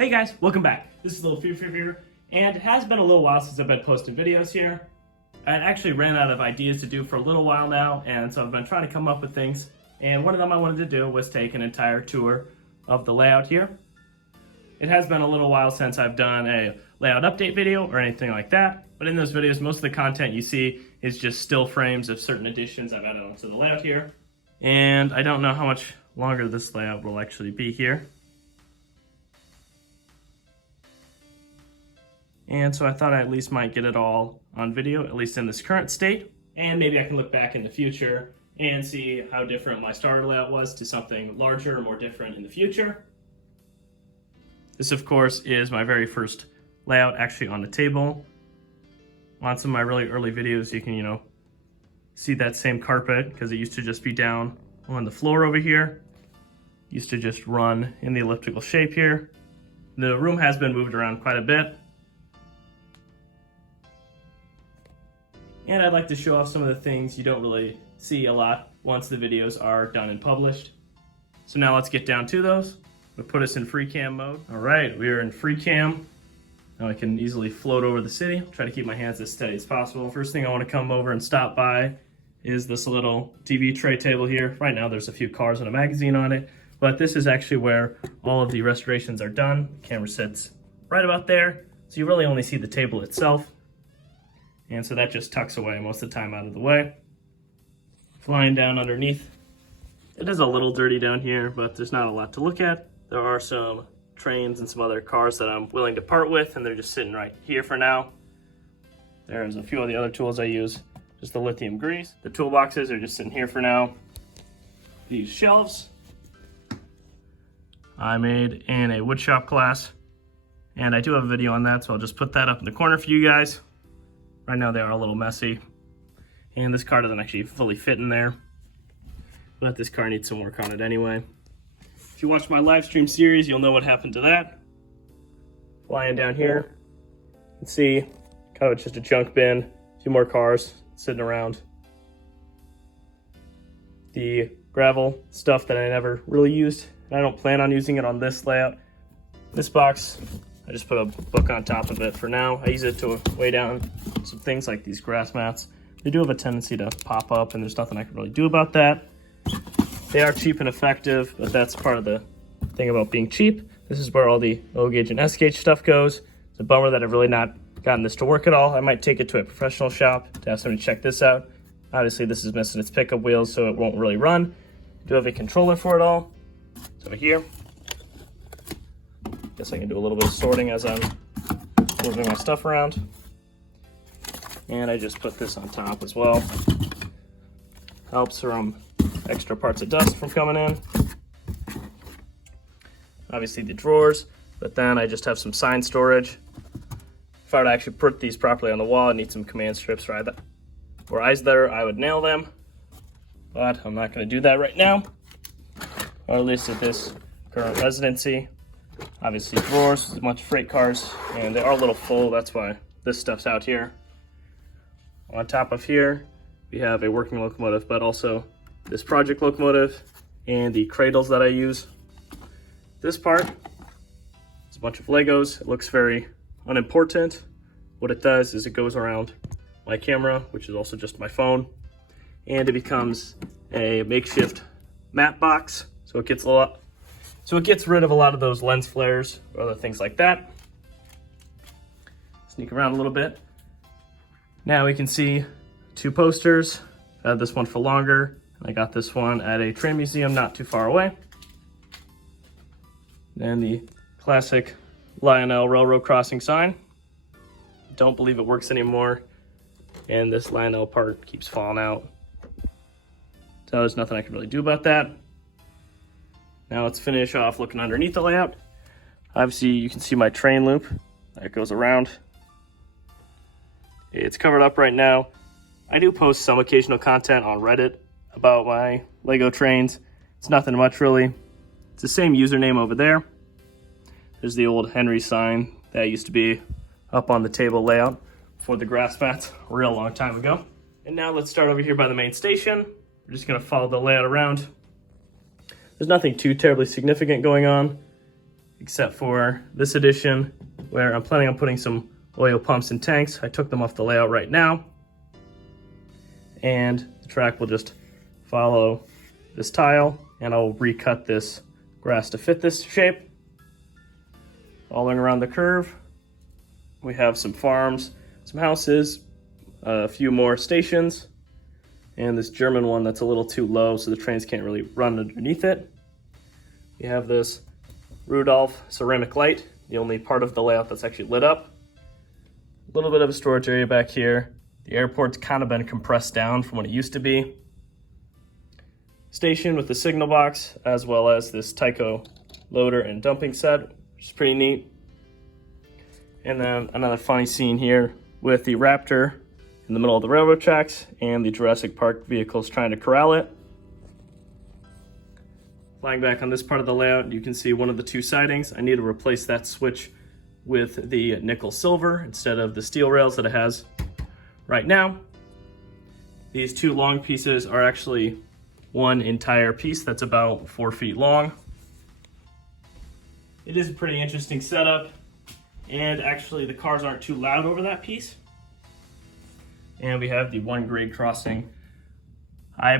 Hey guys, welcome back. This is Thelefevrefever, and it has been a little while since I've been posting videos here. I actually ran out of ideas to do for a little while now, and so I've been trying to come up with things. And one of them I wanted to do was take an entire tour of the layout here. It has been a little while since I've done a layout update video or anything like that, but in those videos, most of the content you see is just still frames of certain additions I've added onto the layout here. And I don't know how much longer this layout will actually be here. And so I thought I at least might get it all on video, at least in this current state. And maybe I can look back in the future and see how different my starter layout was to something larger or more different in the future. This, of course, is my very first layout actually on the table. On some of my really early videos, you can, see that same carpet because it used to just be down on the floor over here. Used to just run in the elliptical shape here. The room has been moved around quite a bit. And I'd like to show off some of the things you don't really see a lot once the videos are done and published. So now let's get down to those. We'll put us in free cam mode. All right, we are in free cam. Now I can easily float over the city. I'll try to keep my hands as steady as possible. First thing I want to come over and stop by is this little TV tray table here. Right now there's a few cars and a magazine on it, but this is actually where all of the restorations are done. The camera sits right about there, so you really only see the table itself. And so that just tucks away most of the time out of the way. Flying down underneath. It is a little dirty down here, but there's not a lot to look at. There are some trains and some other cars that I'm willing to part with, and they're just sitting right here for now. There's a few of the other tools I use, just the lithium grease. The toolboxes are just sitting here for now. These shelves I made in a woodshop class, and I do have a video on that, so I'll just put that up in the corner for you guys. Right now they are a little messy, and this car doesn't actually fully fit in there, but this car needs some work on it anyway. If you watch my live stream series, you'll know what happened to that. Flying down here, you can see kind of just a junk bin, a few more cars sitting around. The gravel stuff that I never really used, and I don't plan on using it on this layout. This box, I just put a book on top of it for now. I use it to weigh down some things like these grass mats. They do have a tendency to pop up, and there's nothing I can really do about that. They are cheap and effective, but that's part of the thing about being cheap. This is where all the O gauge and S gauge stuff goes. It's a bummer that I've really not gotten this to work at all. I might take it to a professional shop to have somebody check this out. Obviously, this is missing its pickup wheels, so it won't really run. I do have a controller for it all. It's over here. Guess I can do a little bit of sorting as I'm moving my stuff around. And I just put this on top as well. Helps from extra parts of dust from coming in. Obviously the drawers, but then I just have some sign storage. If I were to actually put these properly on the wall, I need some command strips or eyes there, I would nail them. But I'm not going to do that right now, or at least at this current residency. Obviously drawers, a bunch of freight cars, and they are a little full, that's why this stuff's out here. On top of here, we have a working locomotive, but also this project locomotive and the cradles that I use. This part is a bunch of Legos. It looks very unimportant. What it does is it goes around my camera, which is also just my phone, and it becomes a makeshift matte box. So it gets rid of a lot of those lens flares or other things like that. Sneak around a little bit. Now we can see two posters. I had this one for longer. I got this one at a train museum not too far away. Then the classic Lionel Railroad crossing sign. Don't believe it works anymore. And this Lionel part keeps falling out. So there's nothing I can really do about that. Now let's finish off looking underneath the layout. Obviously you can see my train loop that goes around. It's covered up right now. I do post some occasional content on Reddit about my Lego trains. It's nothing much really. It's the same username over there. There's the old Henry sign that used to be up on the table layout for the grass mats a real long time ago. And now let's start over here by the main station. We're just gonna follow the layout around. There's nothing too terribly significant going on. except for this edition where I'm planning on putting some oil pumps and tanks. I took them off the layout right now. And the track will just follow this tile, and I'll recut this grass to fit this shape. Following around the curve, we have some farms, some houses, a few more stations, and this German one that's a little too low so the trains can't really run underneath it. We have this Rudolph ceramic light, the only part of the layout that's actually lit up. A little bit of a storage area back here. The airport's kind of been compressed down from what it used to be. Station with the signal box, as well as this Tyco loader and dumping set, which is pretty neat. And then another funny scene here with the Raptor in the middle of the railroad tracks and the Jurassic Park vehicles trying to corral it. Flying back on this part of the layout, you can see one of the two sidings. I need to replace that switch with the nickel silver instead of the steel rails that it has right now. These two long pieces are actually one entire piece that's about 4 feet long. It is a pretty interesting setup, and actually the cars aren't too loud over that piece. And we have the 1 grade crossing. I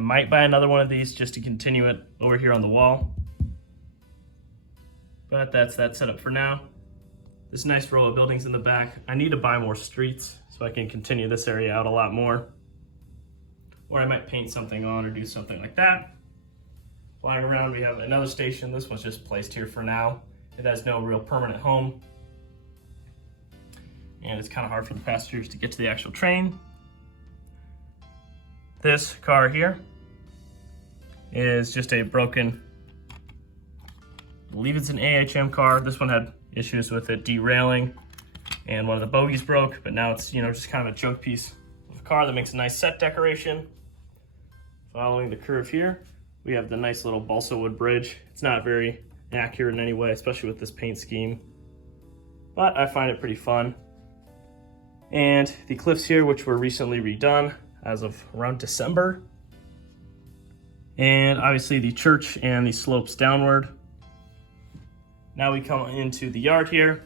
might buy another one of these just to continue it over here on the wall. But that's that setup for now. This nice row of buildings in the back. I need to buy more streets so I can continue this area out a lot more. Or I might paint something on or do something like that. Flying around, we have another station. This one's just placed here for now. It has no real permanent home. And it's kind of hard for the passengers to get to the actual train. This car here is just a broken, I believe it's an AHM car. This one had issues with it derailing and one of the bogies broke, but now it's, just kind of a junk piece of a car that makes a nice set decoration. Following the curve here, we have the nice little balsa wood bridge. It's not very accurate in any way, especially with this paint scheme, but I find it pretty fun. And the cliffs here, which were recently redone as of around December. And obviously the church and the slopes downward. Now we come into the yard here.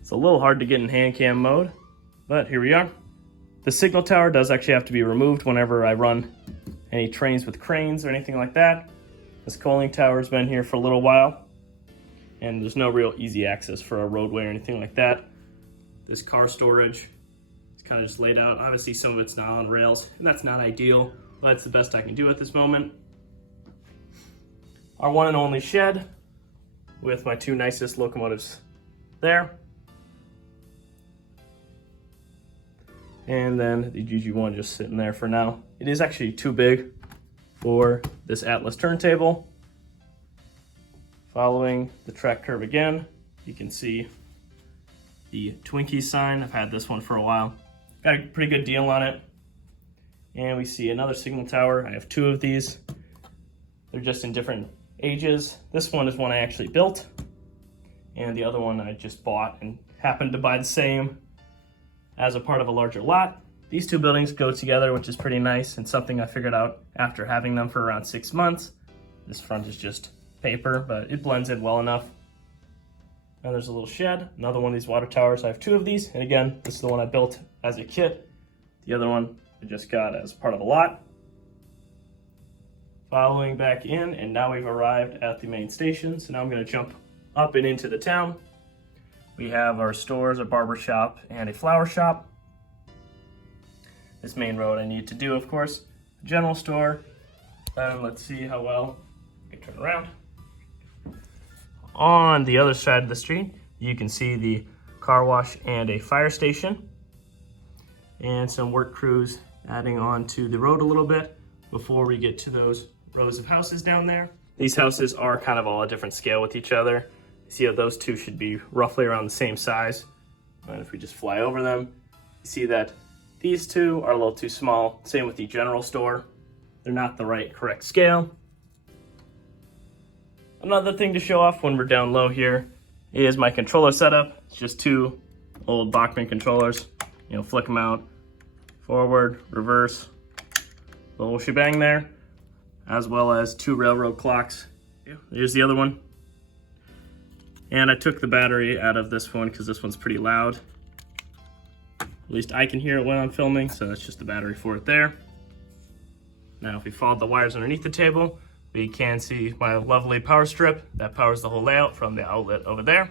It's a little hard to get in hand cam mode, but here we are. The signal tower does actually have to be removed whenever I run any trains with cranes or anything like that. This coaling tower's been here for a little while, and there's no real easy access for a roadway or anything like that. This car storage is kind of just laid out. Obviously some of it's not on rails, and that's not ideal, but it's the best I can do at this moment. Our one and only shed with my 2 nicest locomotives there. And then the GG1 just sitting there for now. It is actually too big for this Atlas turntable. Following the track curve again, you can see the Twinkies sign. I've had this one for a while. Got a pretty good deal on it. And we see another signal tower. I have 2 of these. They're just in different ages. This one is one I actually built, and the other one I just bought and happened to buy the same as a part of a larger lot. These 2 buildings go together, which is pretty nice, and something I figured out after having them for around 6 months. This front is just paper, but it blends in well enough. And there's a little shed, another one of these water towers. I have 2 of these, and again, this is the one I built as a kit. The other one I just got as part of a lot. Following back in, and now we've arrived at the main station. So now I'm gonna jump up and into the town. We have our stores, a barber shop, and a flower shop. This main road I need to do, of course. A general store. Let's see how well I can turn around. On the other side of the street, you can see the car wash and a fire station. And some work crews adding on to the road a little bit before we get to those rows of houses down there. These houses are kind of all a different scale with each other. See how those 2 should be roughly around the same size. And if we just fly over them, you see that these 2 are a little too small. Same with the general store. They're not the right correct scale. Another thing to show off when we're down low here is my controller setup. It's just 2 old Bachmann controllers. Flick them out, forward, reverse, the whole shebang there, as well as 2 railroad clocks. Here's the other one. And I took the battery out of this one because this one's pretty loud. At least I can hear it when I'm filming, so that's just the battery for it there. Now if we follow the wires underneath the table, we can see my lovely power strip that powers the whole layout from the outlet over there.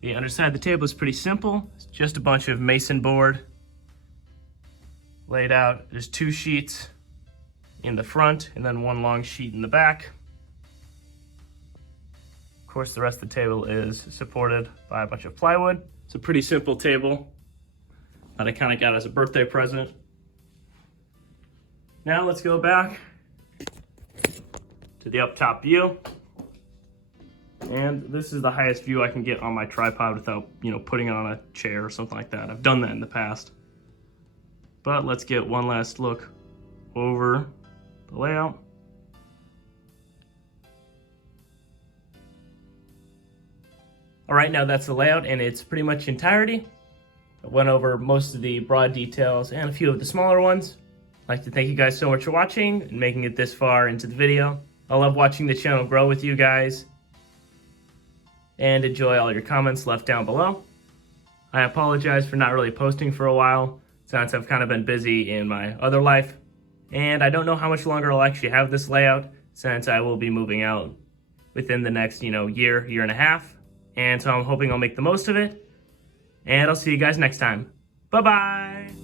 The underside of the table is pretty simple. It's just a bunch of mason board laid out. There's 2 sheets in the front and then 1 long sheet in the back. Of course, the rest of the table is supported by a bunch of plywood. It's a pretty simple table that I kind of got as a birthday present. Now let's go back to the up top view. And this is the highest view I can get on my tripod without, putting it on a chair or something like that. I've done that in the past. But let's get one last look over the layout. All right, now that's the layout in its pretty much entirety. I went over most of the broad details and a few of the smaller ones. I'd like to thank you guys so much for watching and making it this far into the video. I love watching the channel grow with you guys and enjoy all your comments left down below. I apologize for not really posting for a while since I've kind of been busy in my other life. And I don't know how much longer I'll actually have this layout since I will be moving out within the next, year and a half. And so I'm hoping I'll make the most of it. And I'll see you guys next time. Bye-bye.